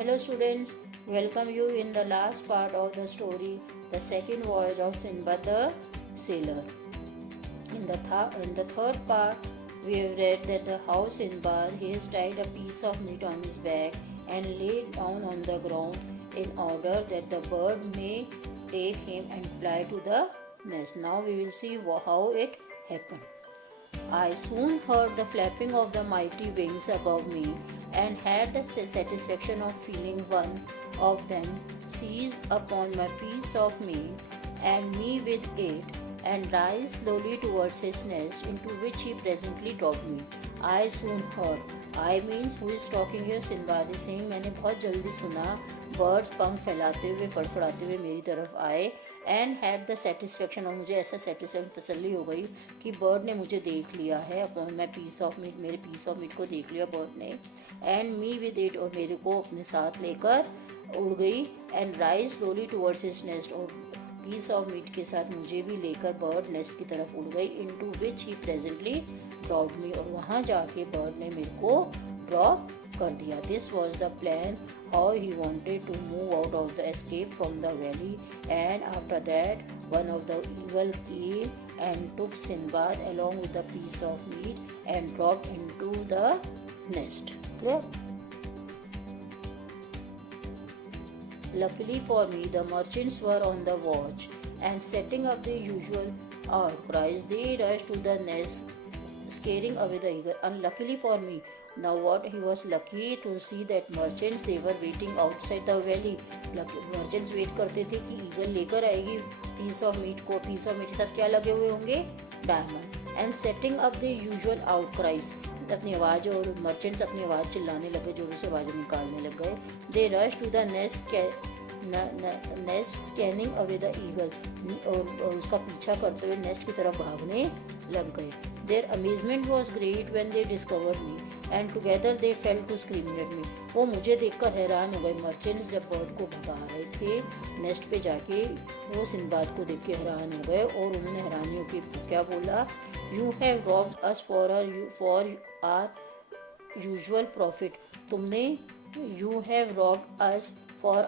Hello students, welcome you in the last part of the story, the second voyage of Sinbad the Sailor. In the third part, we have read that the house Sinbad, he has tied a piece of meat on his back and laid down on the ground in order that the bird may take him and fly to the nest. Now we will see how it happened. I soon heard the flapping of the mighty wings above me and had the satisfaction of feeling one of them seize upon my piece of meat and me with it and rise slowly towards his nest, into which he presently dropped me. I soon heard. I means who is talking here? Sinbad is saying मैंने बहुत जल्दी सुना birds पंख फैलाते हुए फड़फड़ाते हुए मेरी तरफ आए एंड हैड द सेटिस्फेक्शन, और मुझे ऐसा सेटिस्फेक्शन तसल्ली हो गई कि बर्ड ने मुझे देख लिया है upon my piece of meat, मेरे पीस ऑफ मीट को देख लिया बर्ड ने एंड मी विद इट, और मेरे को अपने साथ लेकर उड़ गई and rise slowly towards his nest, और पीस ऑफ मीट के साथ मुझे भी लेकर बर्ड नेस्ट की तरफ उड़ गई इनटू विच ही प्रेजेंटली ड्रॉप्ड मी, और वहाँ जाके बर्ड ने मेरे को ड्रॉप कर दिया. This was the plan how he wanted to move out of the escape from the valley, and after that one of the eagle came and took Sinbad along with a piece of meat and dropped into the nest. Clear? Luckily for me, the merchants were on the watch and setting up the usual outcries. They rushed to the nest, scaring away the eagle. Unluckily for me, now what, he was lucky to see that merchants, they were waiting outside the valley. Merchants wait करते थे कि eagle लेकर आएगी piece of meat को. Piece of meat के साथ क्या लगे हुए होंगे? Diamond. And setting up the usual outcries, अपनी आवाज़, और मर्चेंट्स अपनी आवाज़ चिल्लाने लगे, जोरों से आवाज़ें निकालने लग गए. They rush to the nest scanning away the eagle, और उसका पीछा करते हुए नेस्ट की तरफ भागने लग गए. Their amazement was great when they discovered me and together they fell to screaming at me. वो मुझे देखकर हैरान हो गए. मर्चेंट्स जब बर्ड को भगा रहे थे नेस्ट पे जाके, वो सिंबाद को देख के हैरान हो गए और उन्होंने हैरानियों की क्या बोला? You have robbed us for our usual profit. तुमने you have robbed us for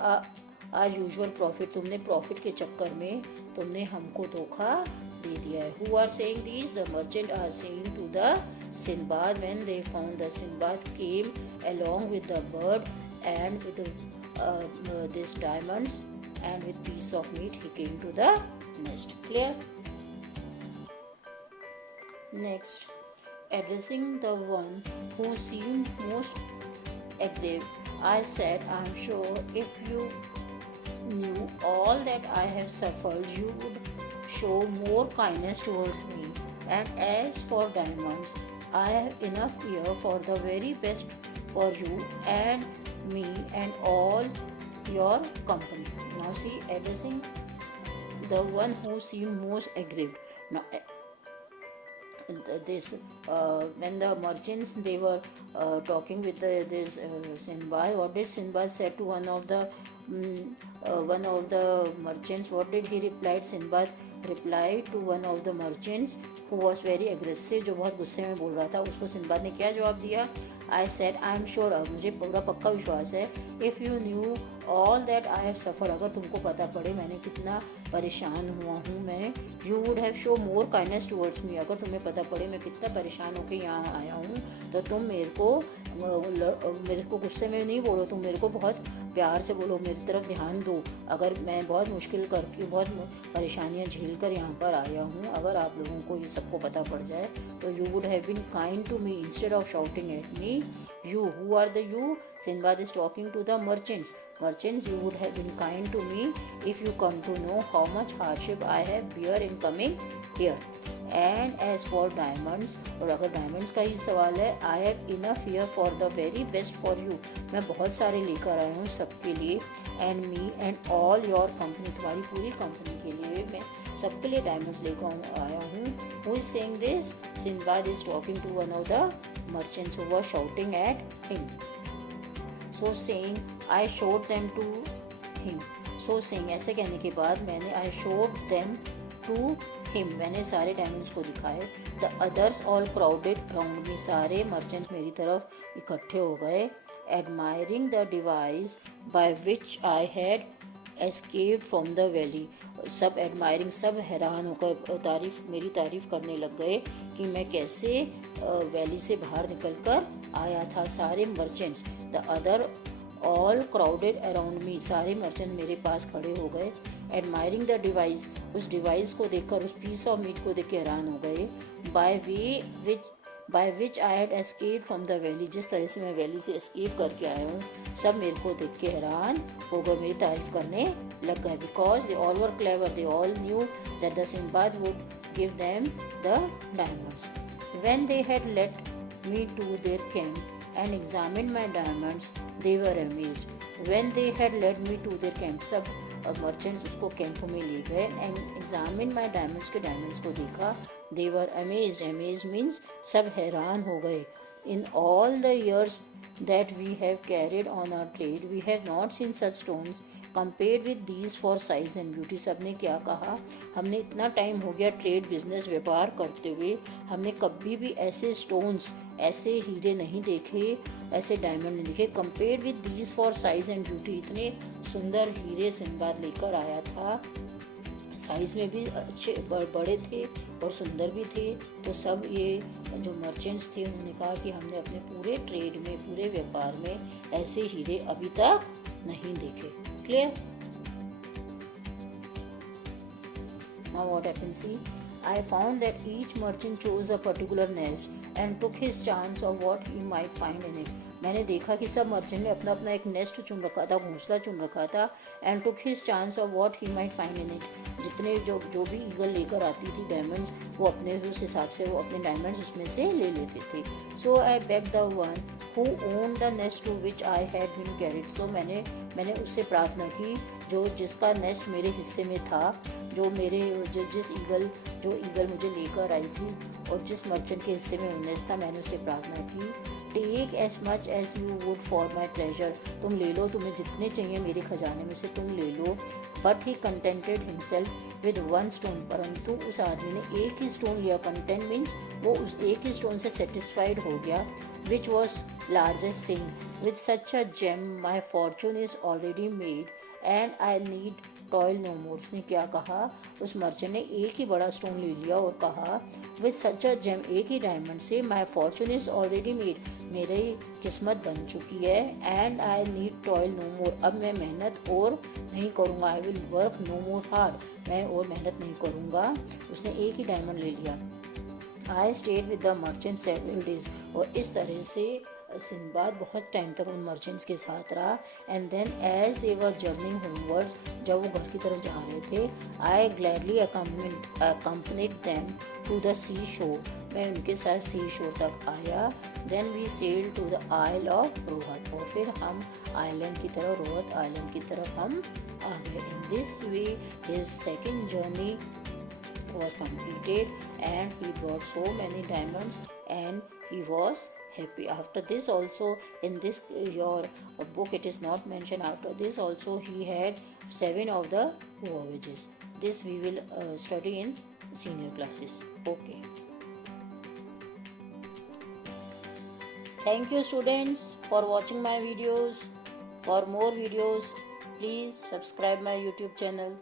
our usual profit, तुमने प्रॉफिट के चक्कर में तुमने हमको धोखा दे दिया है. Who are saying this? The merchant are saying to the Sinbad when they found the Sinbad came along with the bird and with these diamonds and with piece of meat, he came to the nest. Clear? Next, addressing the one who seemed most aggrieved, I said, I am sure if you knew all that I have suffered, you would show more kindness towards me. And as for diamonds, I have enough here for the very best for you and me and all your company. Now see, addressing the one who seemed most aggrieved. Now this when the merchants, they were talking with this Sinbad, what did Sinbad said to one of the merchants? What did he replied? Sinbad replied to one of the merchants who was very aggressive, जो बहुत गुस्से में बोल रहा था. उसको Sinbad ने क्या जवाब दिया? I said, I am sure, मुझे पूरा पक्का विश्वास है, if you knew all that I have suffered, अगर तुमको पता पड़े मैंने कितना परेशान हुआ हूँ मैं, you would have show more kindness towards me, अगर तुम्हें पता पड़े मैं कितना परेशान होकर यहाँ आया हूँ, तो तुम मेरे को गुस्से में नहीं बोलो, तुम मेरे को बहुत प्यार से बोलो, मेरी तरफ ध्यान दो. अगर मैं बहुत मुश्किल करके बहुत परेशानियाँ झेल कर यहाँ पर आया हूँ, अगर आप लोगों को ये सबको पता पड़ जाए तो you would have been kind to me instead of shouting at me. You, who are the you? Sinbad is talking to the merchants. Merchants, you would have been kind to me if you come to know how much hardship I have bear in coming here. And as for diamonds, और अगर diamonds का ही सवाल है, I have enough here for the very best for you. मैं बहुत सारे लेकर आया हूँ सबके लिए. And me and all your company, तुम्हारी पूरी कंपनी के लिए मैं सबके लिए डायमंड्स लेकर आया हूँ. Who is saying this? Sinbad is talking to one of the merchants who was shouting at him. So saying, I showed them to him. So saying, ऐसे कहने के बाद मैंने I showed them to him, मैंने सारे diamonds को दिखाए. The others all crowded round me, सारे मर्चेंट मेरी तरफ इकट्ठे हो गए. admiring the device by which I had escaped from the valley. सब एडमायरिंग, सब हैरान होकर मेरी तारीफ करने लग गए कि मैं कैसे वैली से बाहर निकलकर आया था. सारे merchants, the other all crowded around me, सारे मर्चेंट मेरे पास खड़े हो गए. एडमायरिंग द डिवाइस, उस डिवाइस को देखकर, उस पीस ऑफ मीट को देख के हैरान हो गए. By which I had escape from the valley, जिस तरह से मैं वैली से एस्केप करके आया हूँ, सब मेरे को देख के हैरान हो गए, मेरी तारीफ करने लग गए. Because they all were clever, they all knew that the Sinbad would give them the diamonds. When they had let me to their camp and examined my diamonds, they were amazed. When they had led me to their camp, सब merchants उसको camp में ले गए and examined my diamonds, के diamonds को देखा. They were amazed. Amazed means सब हैरान हो गए. In all the years that we have carried on our trade, we have not seen such stones compared with these for size and beauty. सबने क्या कहा, हमने इतना टाइम हो गया ट्रेड बिजनेस व्यापार करते हुए, हमने कभी भी ऐसे स्टोन्स, ऐसे हीरे नहीं देखे, ऐसे डायमंड नहीं देखे. Compare with these for size and beauty, इतने सुंदर हीरे सिंबाद लेकर आया था, साइज में भी अच्छे बड़े थे और सुंदर भी थे. तो सब ये जो मर्चेंट्स थे उन्होंने कहा कि हमने अपने पूरे ट्रेड में, पूरे व्यापार में ऐसे हीरे अभी तक नहीं देखे. Clear? Now what happened? See, I found that each merchant chose a particular nest and took his chance of what he might find in it. मैंने देखा कि सब मर्चेंट ने अपना अपना एक नेस्ट चुन रखा था, घोंसला चुन रखा था. And took his chance of what he might find in it. जितने जो भी ईगल लेकर आती थी डायमंड्स, वो अपने उस हिसाब से वो अपने डायमंड्स उसमें से ले लेते थे. So I beg the one who own the nest to which I had been carried. तो मैंने उससे प्रार्थना की जो जिसका नेस्ट मेरे हिस्से में था, जिस ईगल मुझे लेकर आई थी और जिस मर्चेंट के हिस्से में नेस्ट था, मैंने उससे प्रार्थना की, take as much as you would for my treasure. तुम ले लो, तुम्हें जितने चाहिए मेरे खजाने में से तुम ले लो. But he contented himself with one stone. परंतु उस आदमी ने एक ही स्टोन लिया. कंटेंट मीन्स वो उस एक ही स्टोन से सेटिस्फाइड हो गया. Which was largest sing with such a gem my fortune is already made and I need toil no more. उसने क्या कहा, उस मर्चेंट ने एक ही बड़ा स्टोन ले लिया और कहा, विद सच अ जेम, एक ही डायमंड से, my fortune is already made, मेरी किस्मत बन चुकी है. And I need toil no more, अब मैं मेहनत और नहीं करूँगा. I will work no more hard, मैं और मेहनत नहीं करूँगा. उसने एक ही डायमंड ले लिया. I stayed with the merchant several days. और इस तरह से सिंबाद बहुत टाइम तक उन मर्चेंट्स के साथ रहा. And then as they were journeying homewards, जब वो घर की तरफ जा रहे थे, I gladly accompanied them to the sea shore. मैं उनके साथ सी शोर तक आया. Then we sailed to the isle of Rohat. और फिर हम आइलैंड की तरफ, रोहत आइलैंड की तरफ हम आ गए. In this way his second journey was completed and he brought so many diamonds and he was happy. After this also, in this your book it is not mentioned, after this also he had 7 of the voyages. This we will study in senior classes. Okay, thank you students for watching my videos. For more videos please subscribe my YouTube channel.